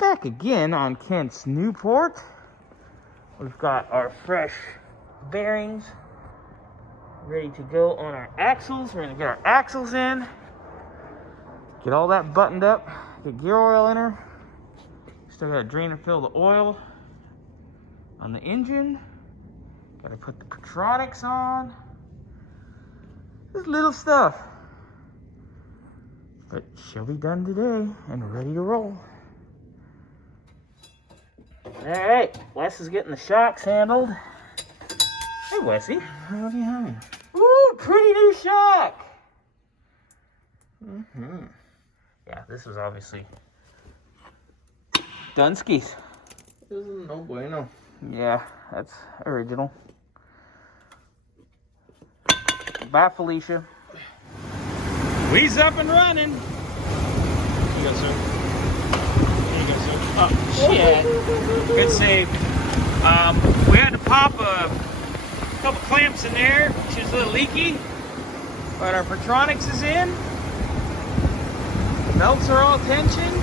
Back again on Kent's Newport. We've got our fresh bearings ready to go on our axles. We're gonna get our axles in, get all that buttoned up, get gear oil in her. Still gotta drain and fill the oil on the engine. Gotta put the Patronics on. This little stuff. But she'll be done today and ready to roll. Alright, Wes is getting the shocks handled. Hey Wessie. Howdy, hi. Ooh, pretty new shock! Yeah, this was obviously Dunsky's. This is no bueno. Yeah, that's original. Bye, Felicia. We's up and running. Here you go, sir. Here you go, sir. Oh, shit. Good save. We had to pop a couple clamps in there. She was a little leaky. But our Patronics is in. Belts are all tensioned.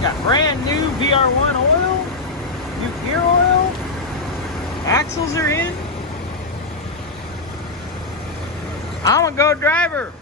Got brand new VR1 oil. New gear oil. Axles are in. I'm a go driver.